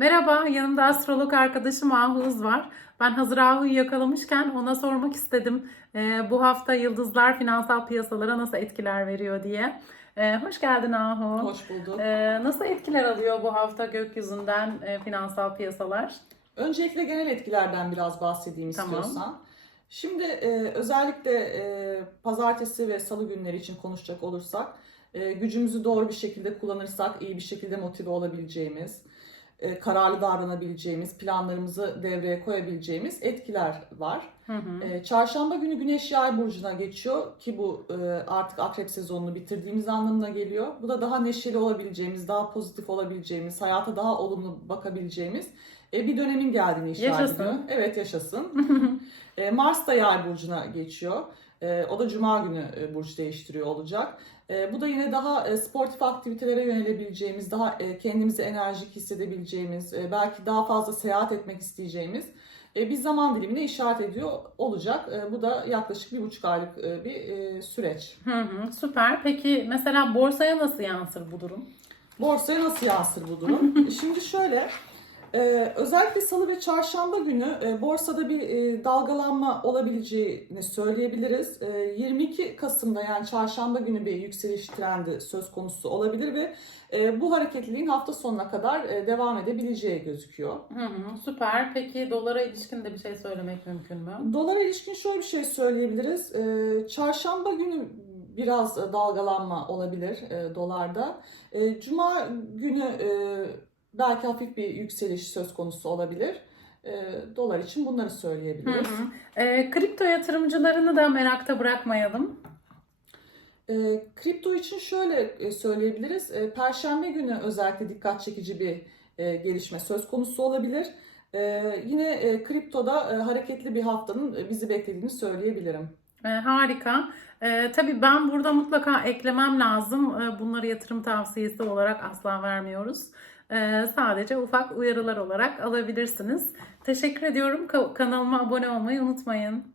Merhaba, yanımda astrolog arkadaşım Ahuz var. Ben hazır Ahu'yu yakalamışken ona sormak istedim. Ee, bu hafta yıldızlar finansal piyasalara nasıl etkiler veriyor diye. Ee, hoş geldin Ahu. Hoş bulduk. Ee, nasıl etkiler alıyor bu hafta gökyüzünden e, finansal piyasalar? Öncelikle genel etkilerden biraz bahsedeyim Tamam. istiyorsan. Şimdi e, özellikle e, pazartesi ve salı günleri için konuşacak olursak e, gücümüzü doğru bir şekilde kullanırsak iyi bir şekilde motive olabileceğimiz, e, kararlı davranabileceğimiz, planlarımızı devreye koyabileceğimiz etkiler var. Hı hı. E, Çarşamba günü Güneş Yay burcuna geçiyor ki bu e, artık akrep sezonunu bitirdiğimiz anlamına geliyor. Bu da daha neşeli olabileceğimiz, daha pozitif olabileceğimiz, hayata daha olumlu bakabileceğimiz e, bir dönemin geldiğini işaret Yaşasın. ediyor. Evet yaşasın. E, Mars da Yay burcuna geçiyor. E, O da Cuma günü e, burç değiştiriyor olacak. E, Bu da yine daha e, sportif aktivitelere yönelebileceğimiz, daha e, kendimizi enerjik hissedebileceğimiz, e, belki daha fazla seyahat etmek isteyeceğimiz e, bir zaman dilimine işaret ediyor olacak. E, Bu da yaklaşık bir buçuk aylık e, bir e, süreç. Hı hı, süper. Peki mesela borsaya nasıl yansır bu durum? Borsaya nasıl yansır bu durum? Şimdi şöyle, e, özellikle salı ve çarşamba günü e, borsada bir e, dalgalanma olabileceğini söyleyebiliriz. E, 22 Kasım'da yani çarşamba günü bir yükseliş trendi söz konusu olabilir ve e, bu hareketliliğin hafta sonuna kadar e, devam edebileceği gözüküyor. Hı hı, süper. Peki dolara ilişkin de bir şey söylemek mümkün mü? Dolara ilişkin şöyle bir şey söyleyebiliriz. Ee, çarşamba günü biraz e, dalgalanma olabilir e, dolarda. E, Cuma günü e, belki hafif bir yükseliş söz konusu olabilir. E, dolar için bunları Hı söyleyebiliriz. hı. Ee, kripto yatırımcılarını da merakta bırakmayalım. E, kripto için şöyle e, söyleyebiliriz. E, Perşembe günü özellikle dikkat çekici bir e, gelişme söz konusu olabilir. E, yine e, kriptoda e, hareketli bir haftanın e, bizi beklediğini söyleyebilirim. Ee, harika. Ee, tabii ben burada mutlaka eklemem lazım. Ee, bunları yatırım tavsiyesi olarak asla vermiyoruz. Ee, sadece ufak uyarılar olarak alabilirsiniz. Teşekkür ediyorum. Ka- kanalıma abone olmayı unutmayın.